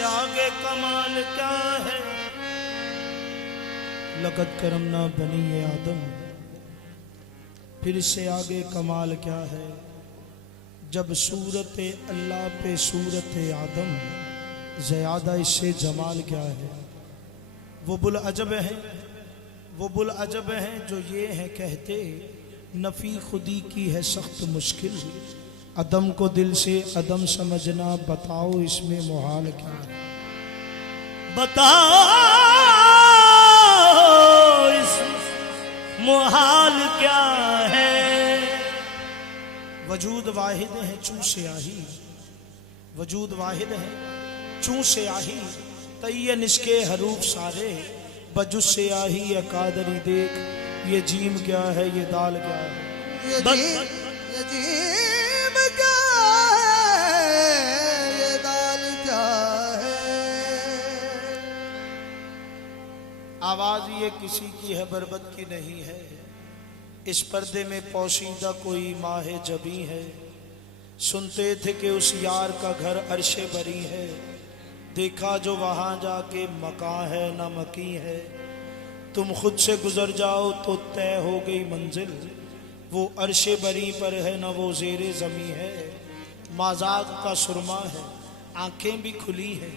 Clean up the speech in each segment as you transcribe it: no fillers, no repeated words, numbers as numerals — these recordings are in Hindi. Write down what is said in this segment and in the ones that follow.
से आगे कमाल क्या है। लक़द करमना बनी आदम, फिर से आगे कमाल क्या है। जब सूरत अल्लाह पे सूरत आदम, ज़्यादा इससे जमाल क्या है। वो बुल अजब है, वो बुल अजब हैं जो ये है कहते, नफ़ी खुदी की है सख्त मुश्किल। अदम को दिल से अदम समझना, बताओ इसमें मुहाल क्या है। बताओ इसमें मुहाल क्या है। वजूद वाहिद है चू से आही, वजूद वाहिद है चू से आही। तय्यन इसके हरूफ सारे, बजुस से आही अकादरी देख। ये जीम क्या है, ये दाल क्या है। ये जीम क्या है, ये दाल क्या है। आवाज ये किसी की है, बरबत की नहीं है। इस पर्दे में पोशीदा कोई माहे जबी है। सुनते थे कि उस यार का घर अर्शे बरी है। देखा जो वहां जाके मकां है न मकी है। तुम खुद से गुजर जाओ तो तय हो गई मंजिल। वो अर्शे बरी पर है न वो ज़ेरे ज़मी है। माज़ाक का सुरमा है, आंखें भी खुली है।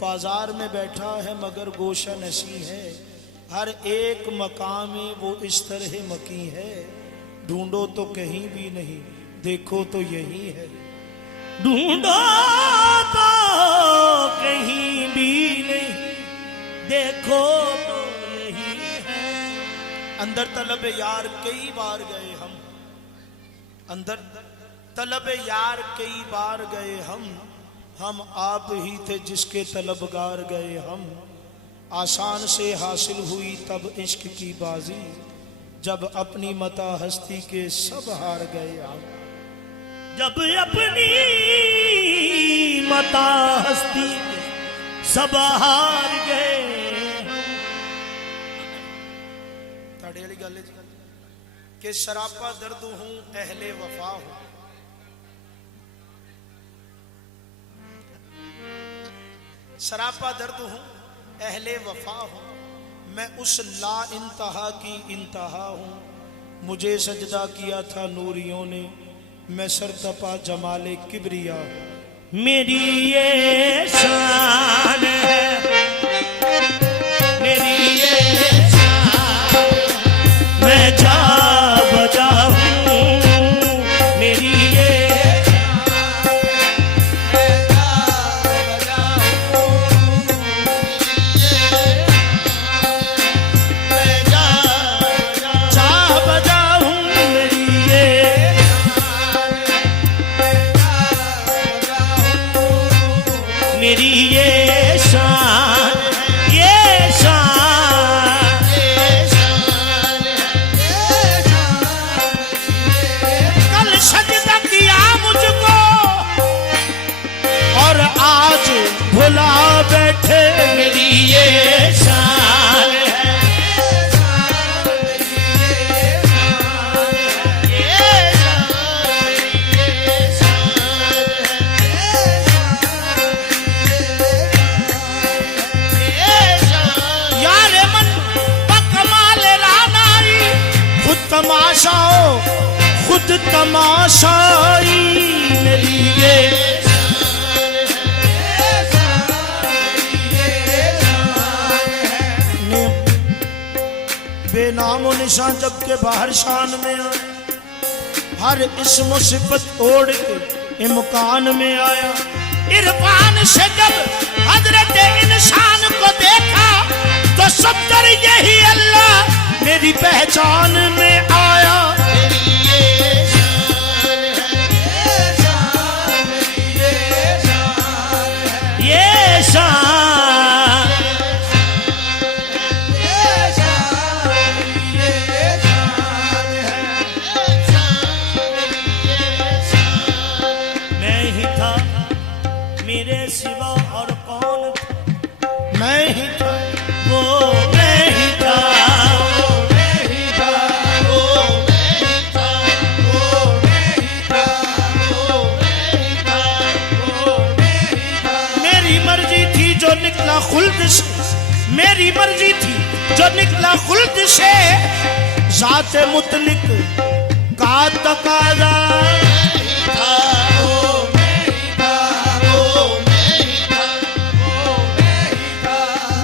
बाजार में बैठा है मगर गोशा नसी है। हर एक मकाम में वो इस तरह मकी है। ढूंढो तो कहीं भी नहीं, देखो तो यही है। ढूंढो तो कहीं भी नहीं, देखो तो यही है। अंदर तलब यार कई बार गए हम, अंदर तलब यार कई बार गए हम आप ही थे जिसके तलबगार गए हम। आसान से हासिल हुई तब इश्क की बाजी, जब अपनी मता हस्ती के सब हार गए हम। जब अपनी मता हस्ती सब हार गए। ताड़ी वाली गल कि सरापा दर्द हूं अहले वफा हूं। सरापा दर्द हूं अहले वफा हूं। मैं उस ला इंतहा की इंतहा हूं। मुझे सजदा किया था नूरियों ने, मैं सरतपा जमाले किबरिया। मेरी ये शान है, मेरी ये शान, मैं जा बजा हूँ। मेरी ये शान, मैं जा बजा हूँ। मैं जा बजा हूँ। मेरी ये मेरी ये शान, ये शान, ये शान, ये शान। कल सजदा किया मुझको और आज भुला बैठे। मेरी ये शान है। तमाशाओ खुद तमाशाई। मेरी ये बेनामो निशान जब के बाहर शान में आया। हर इस्म सिफत ओढ़ के इमकान में आया। इरफान से जब हजरत इंसान को देखा तो सब्दर यही अल्लाह मेरी पहचान में आया। मेरी ये शान है, ये शान, ये शान है। ये शान, ये शान, ये शान है। मैं ही था, मेरे सिवा और कौन था। मैं ही था, वो मैं ही था। मेरी मर्जी थी जो निकला खुल्द से, मेरी मर्जी थी जो निकला खुल्द से, जाते मुतलिक का तकाजा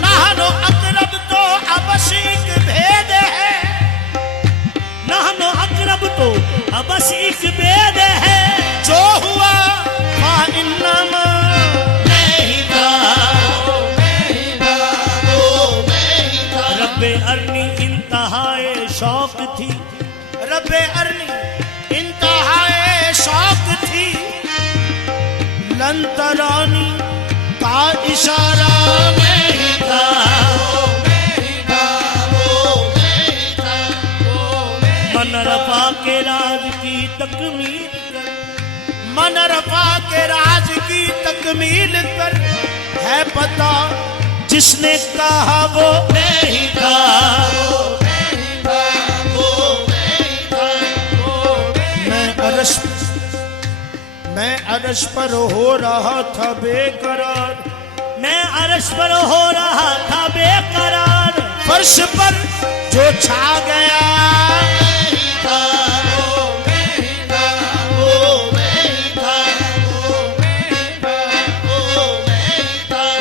नहनो अकरब तो अबस एक भेद है, नहनो अकरब तो अबस एक भेद है, जो हुआ इन्नमा नहीं था, रब्बे अरनी इंतहाए शौक थी, रब्बे अरनी इंतहाए शौक थी, लंतरानी का इशारा नहीं था, मन रफा के राज की तकमील कर, मन रफा के राज की तकमील कर, है पता जिसने कहा वो नहीं था, मैं अरश पर हो रहा था बेकरार, मैं अरश पर हो रहा था बेकरार, फर्श पर जो छा गया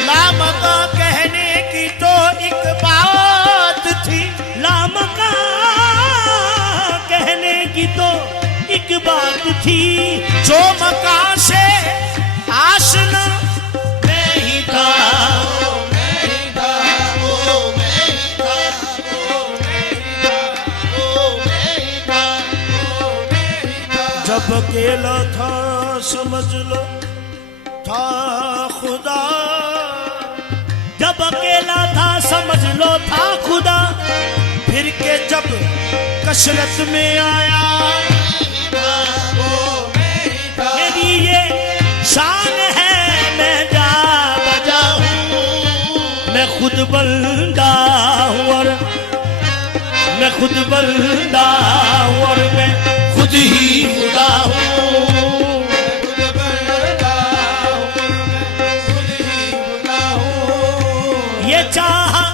लामका कहने की तो एक बात थी, लामका कहने की तो एक बात थी, जो मका से आशना नहीं था, जब अकेला था समझ लो था खुदा, जब अकेला था समझ लो था खुदा, फिर के जब कसरत में आया मेरी ये शान है मैं जा बजा हूँ, मैं खुद बंदा हूँ और मैं खुद बंदा हूँ और मैं खुद ही खुदा हूँ, ये चाहा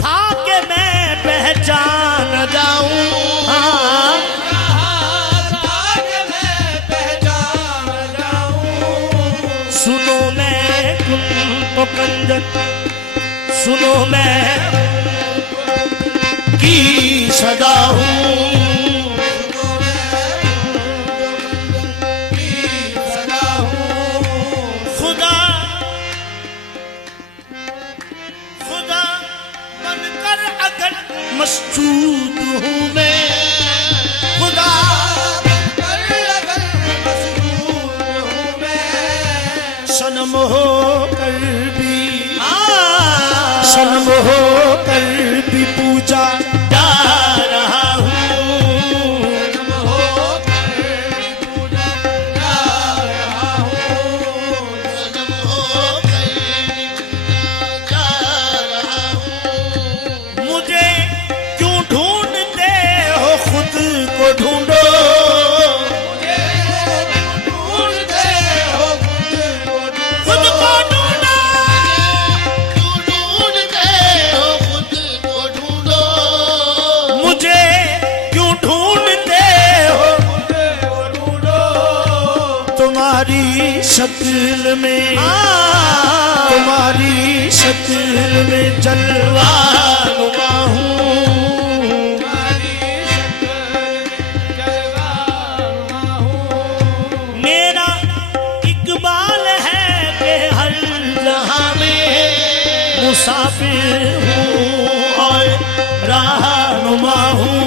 था कि मैं पहचान जाऊं, हाँ सुनो मैं तुमको कंजन, सुनो मैं की सदा हूँ, खुदा खुदा बनकर अगर मस्जूद हूँ मैं, खुदा सनम हो कर भी, सनम हो कर भी पूजा जा रहा हूँ, मुझे क्यों ढूंढते हो खुद को ढूंढो, तुम्हारी शक्ल में, तुम्हारी शक्ल में जलवा नुमा हूँ, मेरा इकबाल है कि हर जहाँ में मुसाफिर हूँ और राह नुमा हूँ,